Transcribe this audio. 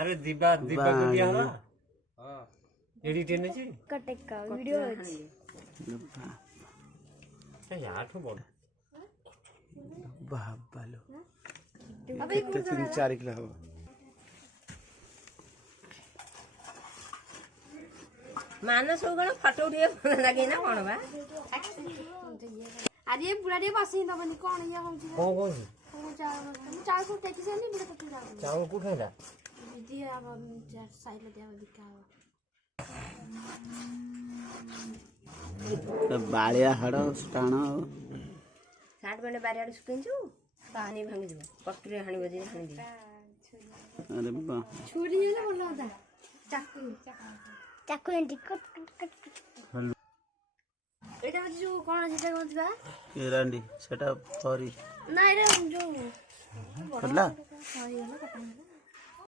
अरे दीपा दीपा को दिया होला हां एडिट ने छी कटेका वीडियो अछि ए यार तो बोल बाप बालो अबे 3-4 किलो हो मानस गण फटो उठे लगे ना कोन बा आज ये बुढ़ा रे बसी दबनी कोन ये हम छी कौन कौन चार को टेकी से नहीं बुढ़ा तो जाओ चावल को खाइला दीदी अब साइड ले दिया दिखा बालिया हड़ टाण साठ बने बारियाड सुकिंचु पानी भांग जब पटरे हाणी बजे हाणी दे अरे बा छुरी ले बोल होता चाकू चाकू एंटी कट एटा जो कोन अछि से कोनबा केरांडी सेटा फरी ना एटा जो करला सही होला कटा